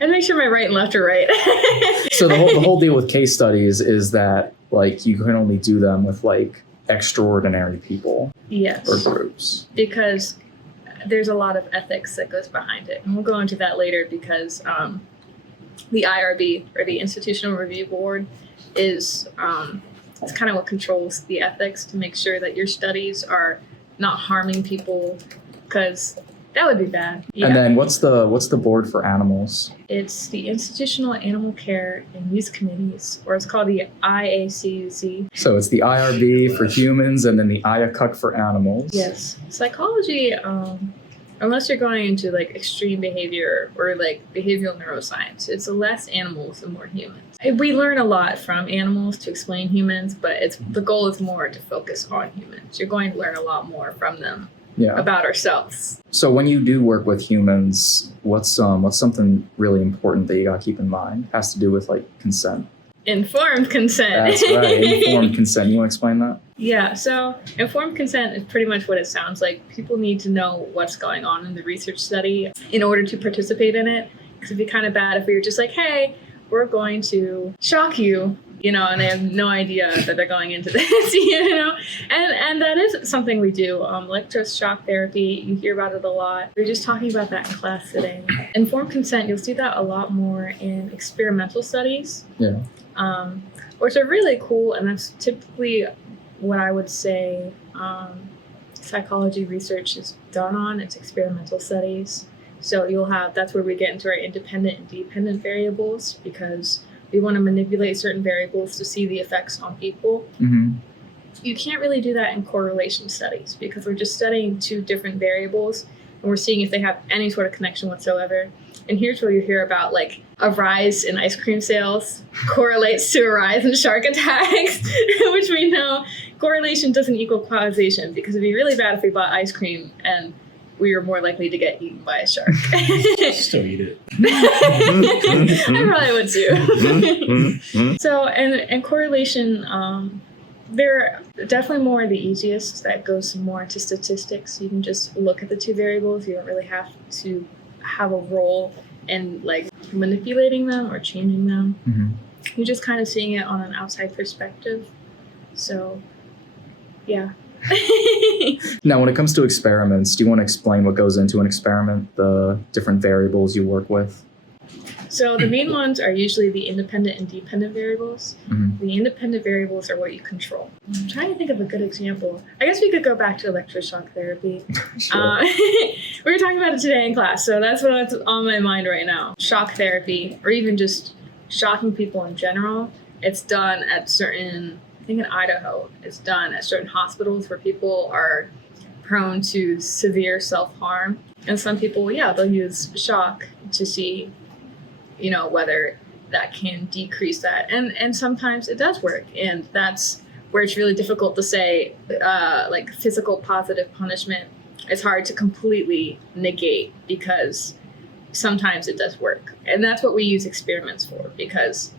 And make sure my right and left are right. So the whole deal with case studies is that like you can only do them with like extraordinary people. Yes. Or groups. Because there's a lot of ethics that goes behind it. And we'll go into that later because the IRB, or the Institutional Review Board, is it's kind of what controls the ethics to make sure that your studies are not harming people, because that would be bad. Yeah. And then what's the board for animals? It's the Institutional Animal Care and Use Committees, or it's called the IACUC. So it's the IRB for humans and then the IACUC for animals. Yes. Psychology, unless you're going into like extreme behavior or like behavioral neuroscience, it's less animals and more humans. We learn a lot from animals to explain humans, but the goal is more to focus on humans. You're going to learn a lot more from them. Yeah. About ourselves. So when you do work with humans, what's something really important that you gotta keep in mind? It has to do with like consent. Informed consent. That's right, informed consent. You want to explain that? Yeah, so informed consent is pretty much what it sounds like. People need to know what's going on in the research study in order to participate in it. Because it'd be kind of bad if we were just like, hey, we're going to shock you, and they have no idea that they're going into this, and that is something we do. Electroshock therapy, you hear about it a lot. We were just talking about that in class today. Informed consent, you'll see that a lot more in experimental studies, which are really cool, and that's typically what I would say psychology research is done on. It's experimental studies. So that's where we get into our independent and dependent variables, because we want to manipulate certain variables to see the effects on people. Mm-hmm. You can't really do that in correlation studies because we're just studying two different variables and we're seeing if they have any sort of connection whatsoever. And here's where you hear about like a rise in ice cream sales correlates to a rise in shark attacks, which we know correlation doesn't equal causation, because it'd be really bad if we bought ice cream and we are more likely to get eaten by a shark. Still eat it. I probably would too. So, and correlation, they're definitely more the easiest. That goes more into statistics. You can just look at the two variables. You don't really have to have a role in like manipulating them or changing them. Mm-hmm. You're just kind of seeing it on an outside perspective. So, yeah. Now, when it comes to experiments, do you want to explain what goes into an experiment, the different variables you work with? So the main ones are usually the independent and dependent variables. Mm-hmm. The independent variables are what you control. I'm trying to think of a good example. I guess we could go back to electroshock therapy. Sure. We were talking about it today in class, so that's what's on my mind right now. Shock therapy, or even just shocking people in general, it's done at certain... I think in Idaho, it's done at certain hospitals where people are prone to severe self-harm. And some people, they'll use shock to see, whether that can decrease that. And sometimes it does work. And that's where it's really difficult to say, like physical positive punishment, it's hard to completely negate because sometimes it does work. And that's what we use experiments for, because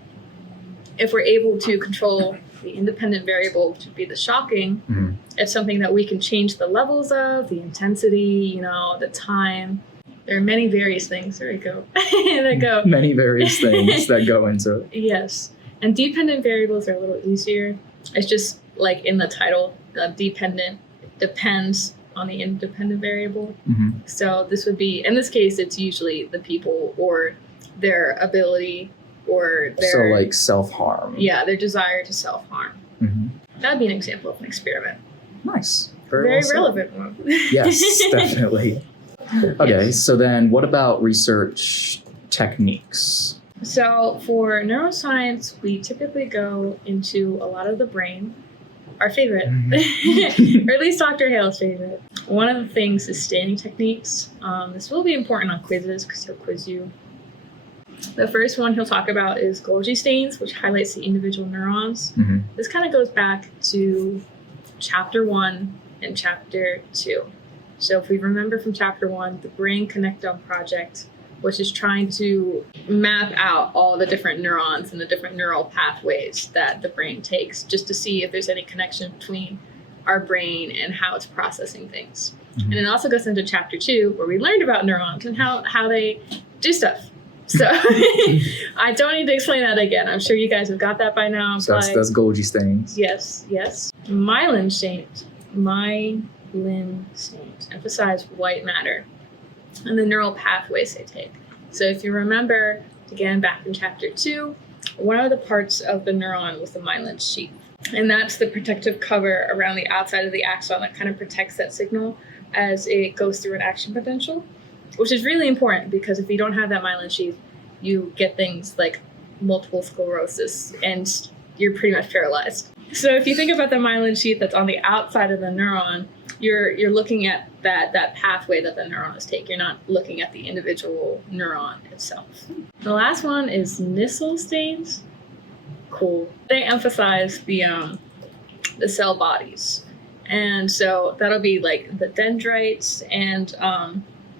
if we're able to control the independent variable to be the shocking, mm-hmm. It's something that we can change the levels of, the intensity, the time. There are many various things. There we go. Many various things that go into it. Yes. And dependent variables are a little easier. It's just like in the title, dependent depends on the independent variable. Mm-hmm. So this would be, in this case, it's usually the people or their ability or their... So like self-harm. Yeah, their desire to self-harm. Mm-hmm. That would be an example of an experiment. Nice. Very relevant one. Yes, definitely. Okay, so then what about research techniques? So for neuroscience, we typically go into a lot of the brain, our favorite, or at least Dr. Hale's favorite. One of the things is standing techniques. This will be important on quizzes because he'll quiz you. The first one he'll talk about is Golgi stains, which highlights the individual neurons. Mm-hmm. This kind of goes back to chapter 1 and chapter 2. So if we remember from chapter 1, the Brain Connectome Project, which is trying to map out all the different neurons and the different neural pathways that the brain takes, just to see if there's any connection between our brain and how it's processing things. Mm-hmm. And it also goes into chapter 2, where we learned about neurons and how they do stuff. So I don't need to explain that again. I'm sure you guys have got that by now. So that's Golgi stains. Yes. Myelin stains. Emphasize white matter and the neural pathways they take. So if you remember, again, back in chapter 2, one of the parts of the neuron was the myelin sheath. And that's the protective cover around the outside of the axon that kind of protects that signal as it goes through an action potential, which is really important because if you don't have that myelin sheath, you get things like multiple sclerosis and you're pretty much paralyzed. So if you think about the myelin sheath that's on the outside of the neuron, you're looking at that pathway that the neuron is taking. You're not looking at the individual neuron itself. The last one is Nissl stains. Cool. They emphasize the cell bodies. And so that'll be like the dendrites and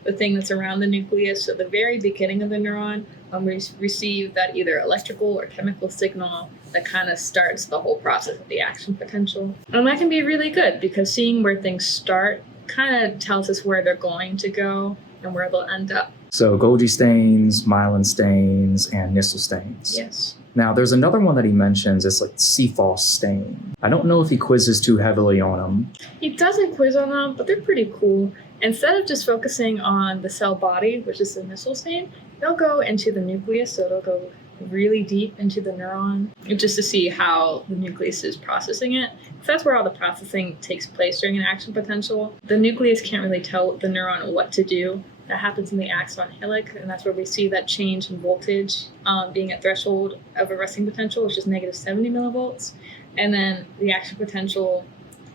the thing that's around the nucleus. So the very beginning of the neuron, we receive that either electrical or chemical signal that kind of starts the whole process of the action potential. And that can be really good because seeing where things start kind of tells us where they're going to go and where they'll end up. So Golgi stains, myelin stains, and Nissl stains. Yes. Now, there's another one that he mentions. It's like CFOS stain. I don't know if he quizzes too heavily on them. He doesn't quiz on them, but they're pretty cool. Instead of just focusing on the cell body, which is the Nissl stain, they'll go into the nucleus, so they'll go really deep into the neuron just to see how the nucleus is processing it. So that's where all the processing takes place during an action potential. The nucleus can't really tell the neuron what to do. That happens in the axon hillock, and that's where we see that change in voltage being at threshold of a resting potential, which is negative 70 millivolts. And then the action potential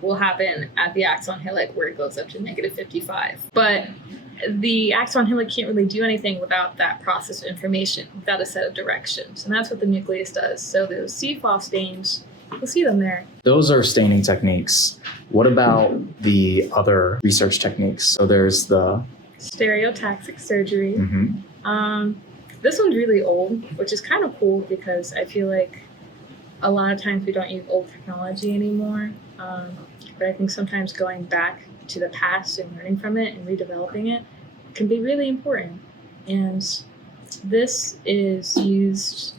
will happen at the axon hillock where it goes up to negative 55. But the axon hillock can't really do anything without that process of information, without a set of directions. And that's what the nucleus does. So those CFOS stains, you'll see them there. Those are staining techniques. What about the other research techniques? So there's the stereotaxic surgery. Mm-hmm. This one's really old, which is kind of cool because I feel like a lot of times we don't use old technology anymore. But I think sometimes going back to the past and learning from it and redeveloping it can be really important. And this is used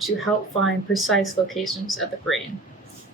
to help find precise locations of the brain,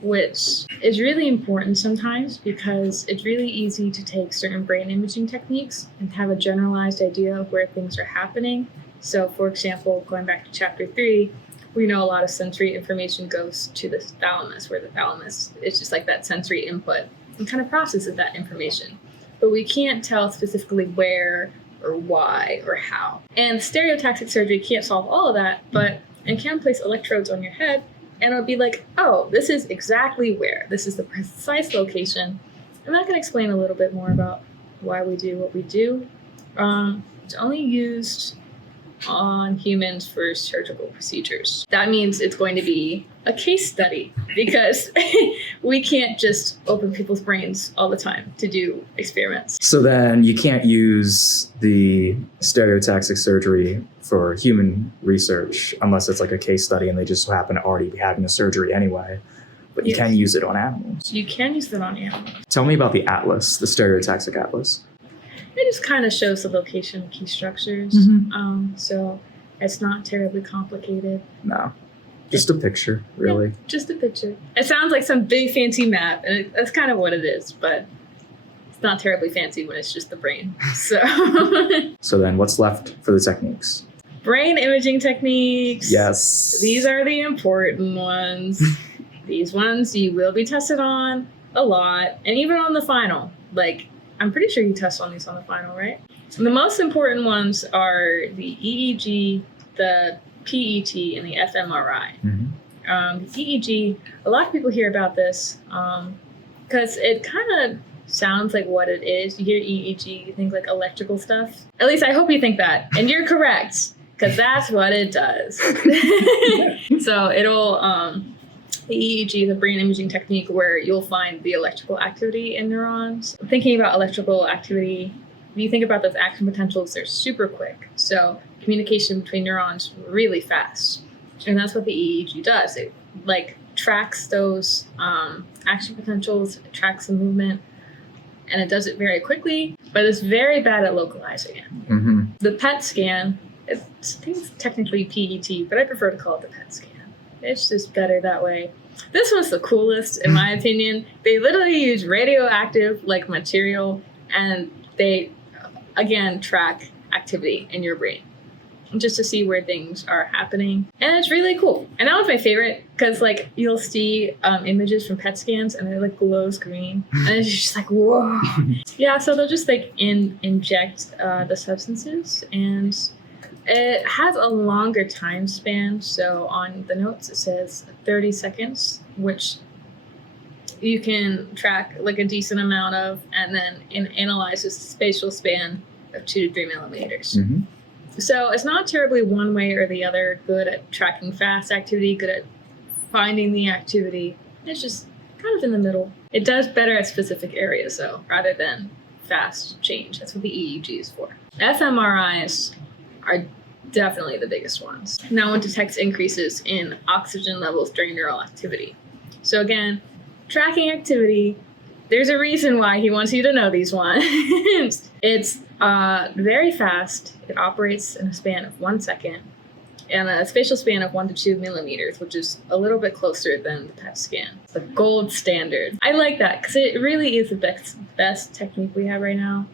which is really important sometimes because it's really easy to take certain brain imaging techniques and have a generalized idea of where things are happening. So, for example, going back to chapter 3, we know a lot of sensory information goes to the thalamus, where the thalamus is just like that sensory input and kind of processes that information. But we can't tell specifically where or why or how. And stereotaxic surgery can't solve all of that, but it can place electrodes on your head and it'll be like, oh, this is exactly where. This is the precise location. And I can explain a little bit more about why we do what we do. It's only used on humans for surgical procedures. That means it's going to be a case study because we can't just open people's brains all the time to do experiments. So then you can't use the stereotaxic surgery for human research unless it's like a case study and they just happen to already be having a surgery anyway. But you can use it on animals. You can use it on animals. Tell me about the atlas, the stereotaxic atlas. It just kind of shows the location of key structures. Mm-hmm. So it's not terribly complicated. No, just a picture, really. Yeah, just a picture. It sounds like some big fancy map, and that's kind of what it is, but it's not terribly fancy when it's just the brain. So, So then what's left for the techniques? Brain imaging techniques. Yes. These are the important ones. These ones you will be tested on a lot, and even on the final. Like, I'm pretty sure you test on these on the final, right? The most important ones are the EEG, the PET, and the fMRI. Mm-hmm. The EEG, a lot of people hear about this because it kind of sounds like what it is. You hear EEG, you think like electrical stuff. At least I hope you think that. And you're correct, because that's what it does. So it'll... The EEG is a brain imaging technique where you'll find the electrical activity in neurons. Thinking about electrical activity, when you think about those action potentials, they're super quick. So communication between neurons really fast. And that's what the EEG does. It like tracks those action potentials, it tracks the movement, and it does it very quickly, but it's very bad at localizing it. Mm-hmm. The PET scan I think it's technically PET, but I prefer to call it the PET scan. It's just better that way. This one's the coolest, in my opinion. They literally use radioactive like material, and they again track activity in your brain just to see where things are happening, and it's really cool. And that was my favorite because like you'll see images from PET scans and they're like glows green, and it's just like whoa. Yeah, so they'll just like inject the substances, and it has a longer time span. So on the notes it says 30 seconds, which you can track like a decent amount of, and then analyzes the spatial span of 2 to 3 millimeters. Mm-hmm. So it's not terribly one way or the other good at tracking fast activity, good at finding the activity. It's just kind of in the middle. It does better at specific areas though, rather than fast change. That's what the EEG is for. fMRIs are definitely the biggest ones. Now it detects increases in oxygen levels during neural activity. So again, tracking activity, there's a reason why he wants you to know these ones. It's very fast. It operates in a span of 1 second and a spatial span of 1 to 2 millimeters, which is a little bit closer than the PET scan. It's the gold standard. I like that because it really is the best technique we have right now.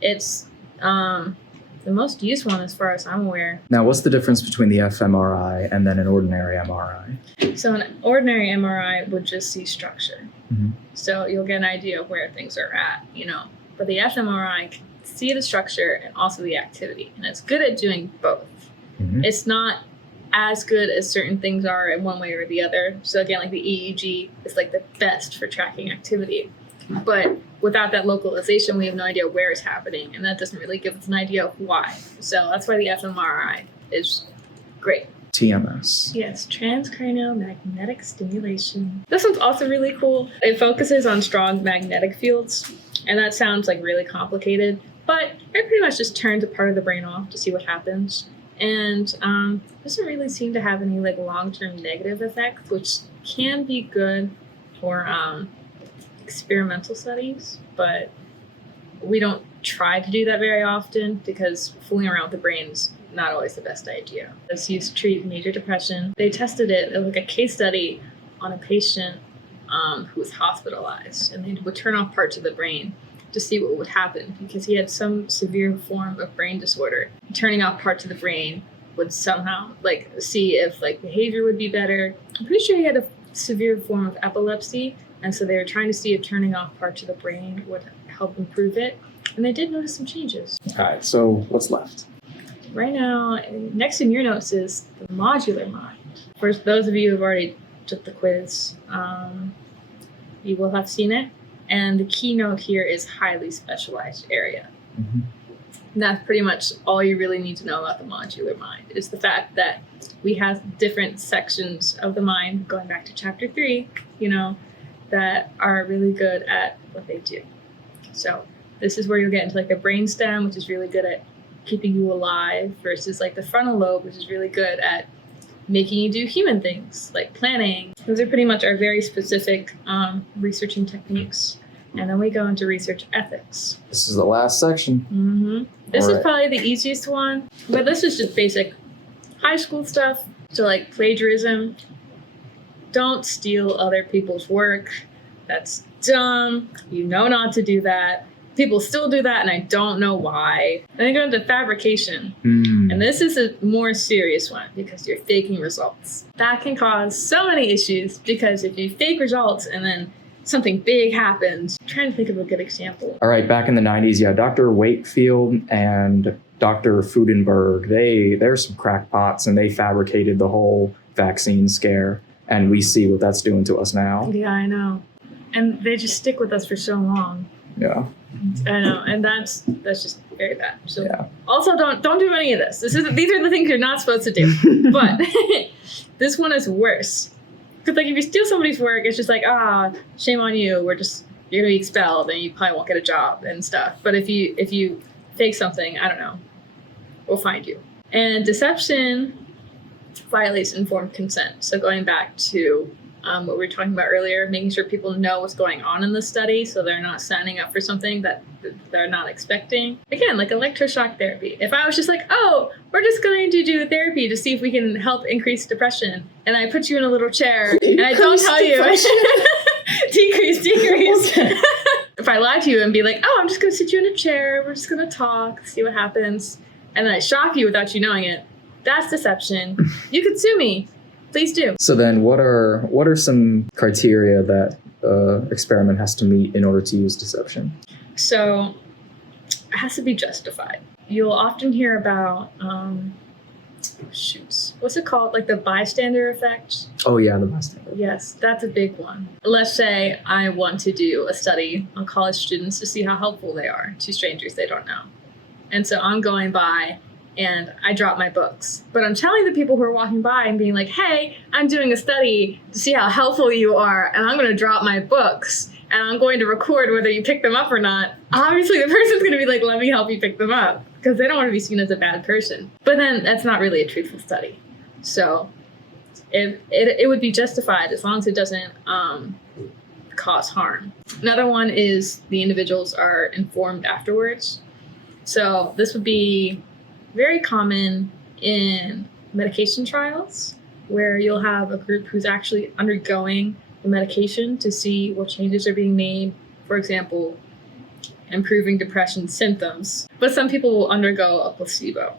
It's the most used one as far as I'm aware. Now, what's the difference between the fMRI and then an ordinary MRI? So an ordinary MRI would just see structure. Mm-hmm. So you'll get an idea of where things are at, But the fMRI can see the structure and also the activity. And it's good at doing both. Mm-hmm. It's not as good as certain things are in one way or the other. So again, like the EEG is like the best for tracking activity. But without that localization, we have no idea where it's happening. And that doesn't really give us an idea of why. So that's why the fMRI is great. TMS. Yes, transcranial magnetic stimulation. This one's also really cool. It focuses on strong magnetic fields, and that sounds like really complicated, but it pretty much just turns a part of the brain off to see what happens. And doesn't really seem to have any like long-term negative effects, which can be good for experimental studies, but we don't try to do that very often because fooling around with the brain's not always the best idea. It's used to treat major depression. They tested it like a case study on a patient who was hospitalized, and they would turn off parts of the brain to see what would happen because he had some severe form of brain disorder. Turning off parts of the brain would somehow like see if like behavior would be better. I'm pretty sure he had a severe form of epilepsy, and so they were trying to see if turning off parts of the brain would help improve it, and they did notice some changes. All right, so what's left? Right now, next in your notes is the modular mind. For those of you who've already took the quiz, you will have seen it. And the keynote here is highly specialized area. Mm-hmm. And that's pretty much all you really need to know about the modular mind, is the fact that we have different sections of the mind, going back to chapter 3, that are really good at what they do. So this is where you'll get into like the brainstem, which is really good at keeping you alive, versus like the frontal lobe, which is really good at making you do human things like planning. Those are pretty much our very specific researching techniques. And then we go into research ethics. This is the last section. Mm-hmm. This All is right. probably the easiest one, but this is just basic high school stuff. So like plagiarism. Don't steal other people's work. That's dumb. You know not to do that. People still do that, and I don't know why. Then they go into fabrication. And this is a more serious one because you're faking results. That can cause so many issues because if you fake results and then something big happens, I'm trying to think of a good example. All right, back in the 90s, Dr. Wakefield and Dr. Fudenberg, they're some crackpots, and they fabricated the whole vaccine scare, and we see what that's doing to us now. Yeah, I know. And they just stick with us for so long. Yeah. I know, and that's just very bad. So Yeah. also don't do any of this. These are the things you're not supposed to do. But this one is worse. Because like if you steal somebody's work, it's just like, shame on you. You're gonna be expelled and you probably won't get a job and stuff. But if you fake something, I don't know, we'll find you. And deception violates informed consent. So going back to what we were talking about earlier, making sure people know what's going on in the study so they're not signing up for something that they're not expecting. Again, like electroshock therapy. If I was just like, oh, we're just going to do therapy to see if we can help increase depression, and I put you in a little chair and I don't tell you, decrease. If I lie to you and be like, oh, I'm just going to sit you in a chair, we're just going to talk, see what happens, and then I shock you without you knowing it, that's deception. You could sue me. Please do. So then what are some criteria that experiment has to meet in order to use deception? So it has to be justified. You'll often hear about, what's it called? Like the bystander effect? Oh yeah, the bystander. Yes, that's a big one. Let's say I want to do a study on college students to see how helpful they are to strangers they don't know. And so I'm going by and I drop my books. But I'm telling the people who are walking by and being like, hey, I'm doing a study to see how helpful you are, and I'm going to drop my books, and I'm going to record whether you pick them up or not. Obviously, the person's going to be like, let me help you pick them up, because they don't want to be seen as a bad person. But then that's not really a truthful study. So it would be justified as long as it doesn't cause harm. Another one is the individuals are informed afterwards. So this would be very common in medication trials, where you'll have a group who's actually undergoing the medication to see what changes are being made. For example, improving depression symptoms. But some people will undergo a placebo,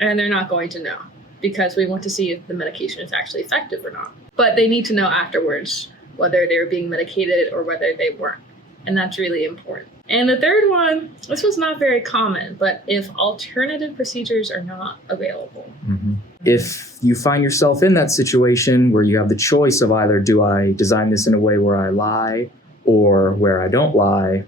and they're not going to know, because we want to see if the medication is actually effective or not. But they need to know afterwards whether they were being medicated or whether they weren't. And that's really important. And the third one, this was not very common, but if alternative procedures are not available. Mm-hmm. If you find yourself in that situation where you have the choice of either do I design this in a way where I lie or where I don't lie,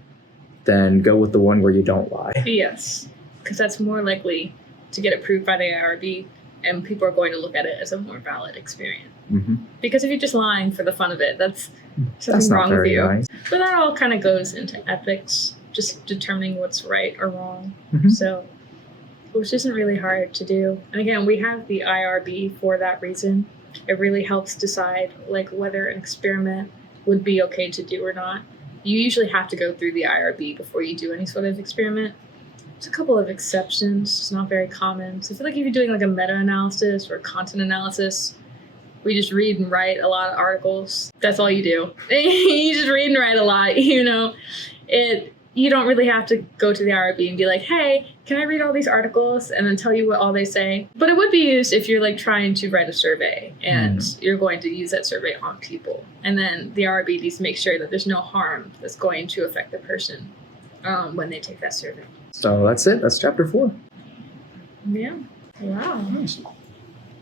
then go with the one where you don't lie. Yes, because that's more likely to get approved by the IRB, and people are going to look at it as a more valid experience. Mm-hmm. Because if you're just lying for the fun of it, that's That's wrong not with very you. nice. But that all kind of goes into ethics, just determining what's right or wrong. Mm-hmm. So, which isn't really hard to do. And again, we have the IRB for that reason. It really helps decide like whether an experiment would be okay to do or not. You usually have to go through the IRB before you do any sort of experiment. There's a couple of exceptions. It's not very common. So I feel like if you're doing like a meta-analysis or a content analysis, we just read and write a lot of articles. That's all you do. You just read and write a lot, you know. You don't really have to go to the IRB and be like, hey, can I read all these articles and then tell you what all they say? But it would be used if you're like trying to write a survey and you're going to use that survey on people. And then the IRB needs to make sure that there's no harm that's going to affect the person when they take that survey. So that's it. That's chapter 4. Yeah. Wow. Nice.